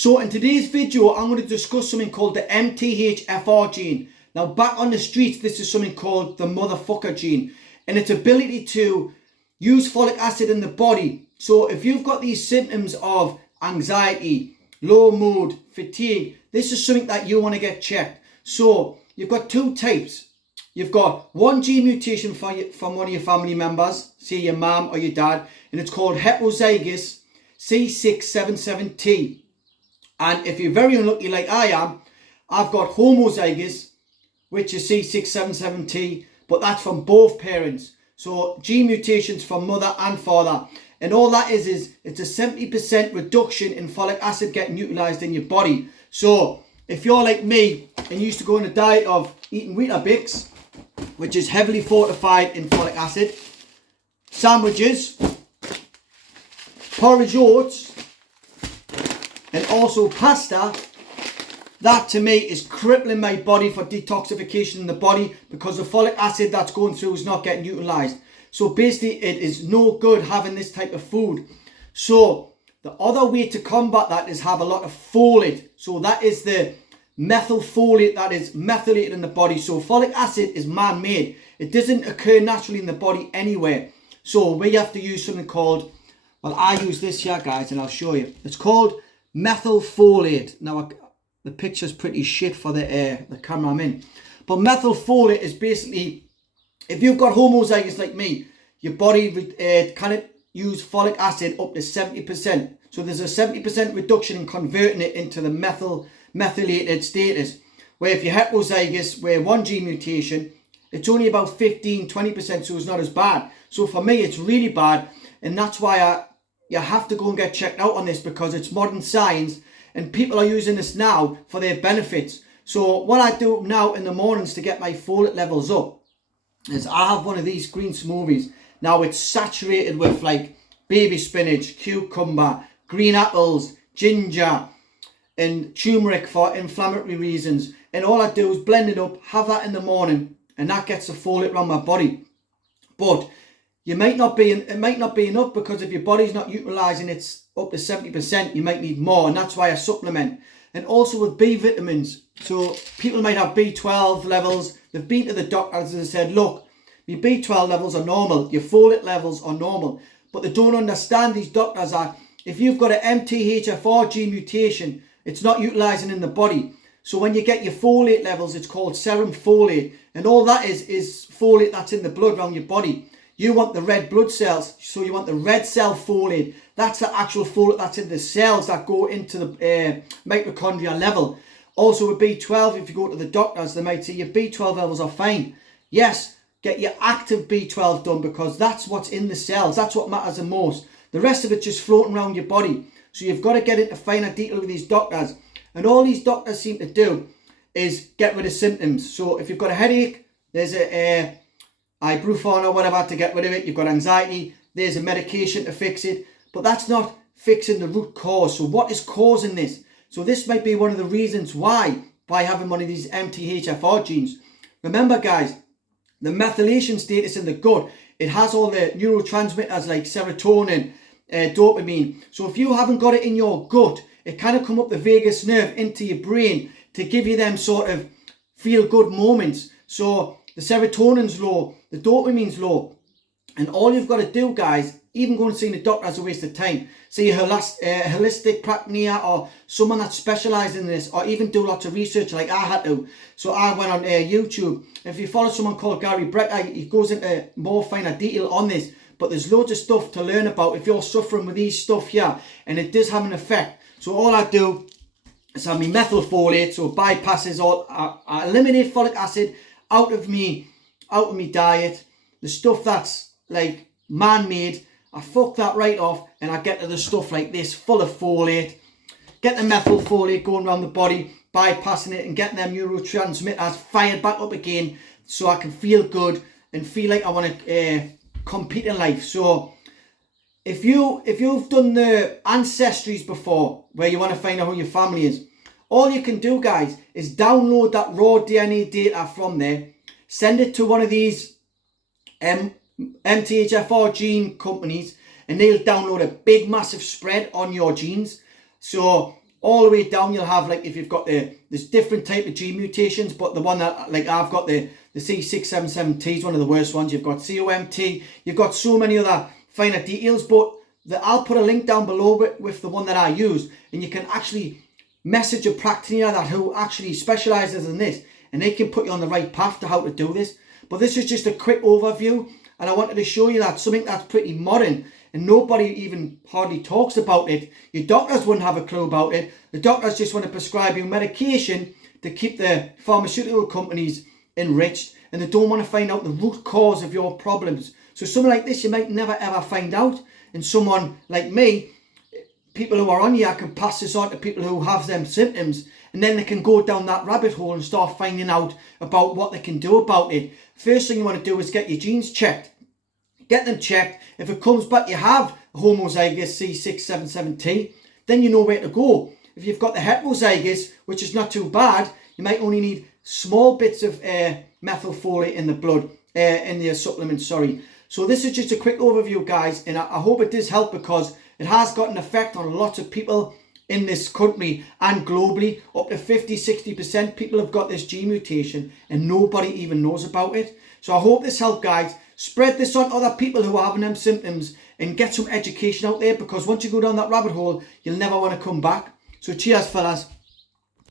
So in today's video, I'm going to discuss something called the MTHFR gene. Now back on the streets, this is something called the motherfucker gene, and its ability to use folic acid in the body. So if you've got these symptoms of anxiety, low mood, fatigue, this is something that you want to get checked. So you've got two types. You've got one gene mutation from one of your family members, say your mum or your dad, and it's called heterozygous C677T. And if you're very unlucky like I am, I've got homozygous, which is C677T, but that's from both parents. So gene mutations from mother and father. And all that is it's a 70% reduction in folic acid getting utilised in your body. So if you're like me and used to go on a diet of eating Weetabix, which is heavily fortified in folic acid, sandwiches, porridge oats, and also pasta, that to me is crippling my body for detoxification in the body because the folic acid that's going through is not getting utilised. So basically it is no good having this type of food. So the other way to combat that is have a lot of folate. So that is the methylfolate that is methylated in the body. So folic acid is man-made. It doesn't occur naturally in the body anywhere. So we have to use something called, well, I use this here, guys, and I'll show you. It's called methylfolate. Now the picture's pretty shit for the camera I'm in, but methylfolate is basically, if you've got homozygous like me, your body can use folic acid up to 70%. So there's a 70% reduction in converting it into the methylated status. Where if you're heterozygous, where one gene mutation, it's only about 15-20%, so it's not as bad. So for me, it's really bad, and that's why you have to go and get checked out on this, because it's modern science and people are using this now for their benefits. So what I do now in the mornings to get my folate levels up is I have one of these green smoothies. Now it's saturated with like baby spinach, cucumber, green apples, ginger and turmeric for inflammatory reasons. And all I do is blend it up, have that in the morning, and that gets the folate around my body. But it might not be enough, because if your body's not utilising its up to 70%, you might need more, and that's why I supplement. And also with B vitamins. So people might have B12 levels. They've been to the doctors and said, look, your B12 levels are normal, your folate levels are normal. But they don't understand, these doctors, that if you've got an MTHFR gene mutation, it's not utilising in the body. So when you get your folate levels, it's called serum folate. And all that is folate that's in the blood around your body. You want the red blood cells, so you want the red cell folate. That's the actual folate that's in the cells that go into the mitochondria level. Also with B12, if you go to the doctors, they might say your B12 levels are fine. Yes, get your active B12 done, because that's what's in the cells. That's what matters the most. The rest of it's just floating around your body. So you've got to get into finer detail with these doctors. And all these doctors seem to do is get rid of symptoms. So if you've got a headache, there's a ibuprofen or whatever to get rid of it. You've got anxiety, there's a medication to fix it. But that's not fixing the root cause. So what is causing this? So this might be one of the reasons why, by having one of these MTHFR genes. Remember guys, the methylation status in the gut, it has all the neurotransmitters like serotonin, dopamine. So if you haven't got it in your gut, it kind of come up the vagus nerve into your brain to give you them sort of feel good moments. So the serotonin's low, the dopamine's low. And all you've got to do, guys, even going and seeing the doctor is a waste of time. See a holistic practitioner or someone that specialises in this, or even do lots of research like I had to. So I went on YouTube. If you follow someone called Gary Brecker, he goes into more finer detail on this. But there's loads of stuff to learn about if you're suffering with these stuff here, and it does have an effect. So all I do is have my methylfolate, so bypasses all. I eliminate folic acid out of me diet. The stuff that's like man-made, I fuck that right off, and I get to the stuff like this, full of folate. Get the methylfolate going around the body, bypassing it and getting them neurotransmitters fired back up again, so I can feel good and feel like I want to compete in life. So if you've done the ancestries before, where you want to find out who your family is, all you can do, guys, is download that raw DNA data from there, send it to one of these MTHFR gene companies, and they'll download a big massive spread on your genes. So all the way down you'll have, like, if you've got there's different type of gene mutations, but the one that, like, I've got the C677T is one of the worst ones. You've got COMT, you've got so many other finer details, but I'll put a link down below with the one that I use, and you can actually message a practitioner that who actually specializes in this, and they can put you on the right path to how to do this. But this is just a quick overview, and I wanted to show you that something that's pretty modern and nobody even hardly talks about it. Your doctors wouldn't have a clue about it. The doctors just want to prescribe you medication to keep the pharmaceutical companies enriched, and they don't want to find out the root cause of your problems. So something like this you might never ever find out, and someone like me, people who are on here, can pass this on to people who have them symptoms, and then they can go down that rabbit hole and start finding out about what they can do about it. First thing you want to do is get your genes checked. Get them checked. If it comes back you have a homozygous C677T, then you know where to go. If you've got the heterozygous, which is not too bad, you might only need small bits of methylfolate in the blood, in your supplement, sorry. So this is just a quick overview, guys, and I hope it does help, because it has got an effect on lots of people in this country and globally. Up to 50-60% people have got this gene mutation and nobody even knows about it. So I hope this helped, guys. Spread this on to other people who are having them symptoms and get some education out there, because once you go down that rabbit hole, you'll never want to come back. So cheers, fellas.